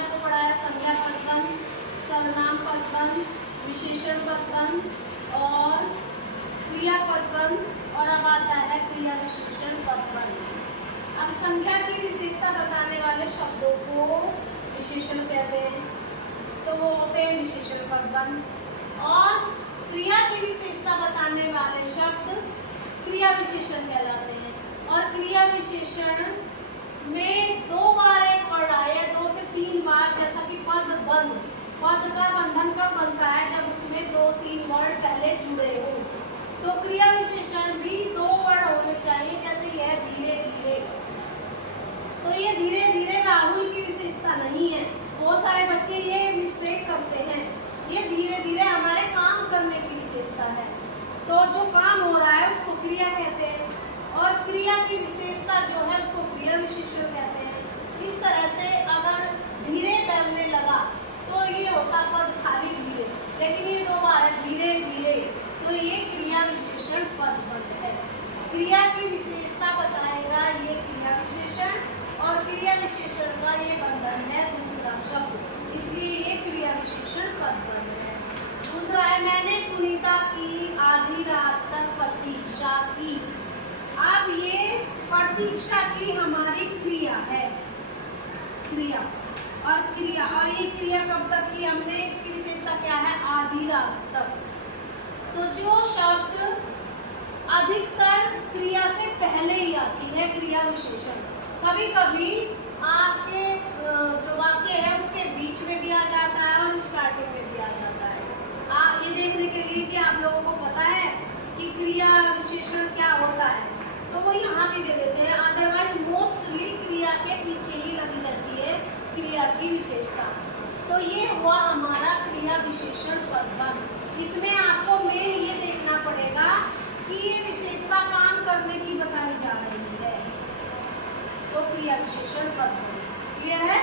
आपको पढ़ाया संज्ञा पदबंध, सर्वनाम पदबंध, विशेषण पदबंध और क्रिया पदबंध और अब आता है क्रिया विशेषण पदबंध। अब संख्या की विशेषता बताने वाले शब्दों को विशेषण कहते हैं, तो वो होते हैं विशेषण पदबंध। और क्रिया की विशेषता बताने वाले शब्द क्रिया विशेषण कहलाते हैं। और क्रिया विशेषण में 2 बार एक वर्ड आया, 2 से 3 बार, जैसा कि पद बंध। पद का बंधन कब बनता है? जब उसमें 2-3 वर्ड पहले जुड़े हो। तो क्रिया विशेषण भी 2 वर्ड होने चाहिए, जैसे यह धीरे धीरे। तो ये धीरे धीरे राहुल की विशेषता नहीं है। बहुत सारे बच्चे ये मिस्टेक करते हैं। ये धीरे धीरे हमारे काम करने की विशेषता है। तो जो काम हो रहा है उसको क्रिया कहते हैं और क्रिया की विशेषता जो है उसको क्रिया विशेषण कहते हैं। इस तरह से अगर धीरे तैरने लगा तो ये होता पद खाली धीरे, लेकिन ये 2 बार है धीरे धीरे, तो ये क्रिया विशेषण पदबंध है। क्रिया की विशेषता बताएगा ये क्रिया विशेषण और क्रिया विशेषण का ये बंधन है दूसरा शब्द, इसलिए ये क्रिया विशेषण पदबंध है। दूसरा है मैंने पुनीता की आधी रात तक प्रतीक्षा की। अब ये प्रतीक्षा की हमारी क्रिया है, क्रिया और ये क्रिया कब तक की हमने, इसकी विशेषता क्या है? आधी रात तक। तो जो शब्द अधिकतर क्रिया से पहले ही आती है क्रिया विशेषण, कभी कभी आपके जो वाक्य है उसके बीच में भी आ जाता है और स्टार्टिंग में भी आ जाता है। आप ये देखने के लिए कि आप लोगों को पता है कि क्रिया विशेषण क्या होता है, तो वो यहाँ भी दे देते हैं। अदरवाइज मोस्टली क्रिया के पीछे ही लगी रहती है क्रिया की विशेषता। तो ये हुआ हमारा क्रिया विशेषण पदबंध। इसमें आपको मेन ये देखना पड़ेगा कि ये विशेषता काम करने की बताई जा रही है, तो क्रिया विशेषण पदबंध। क्लियर है?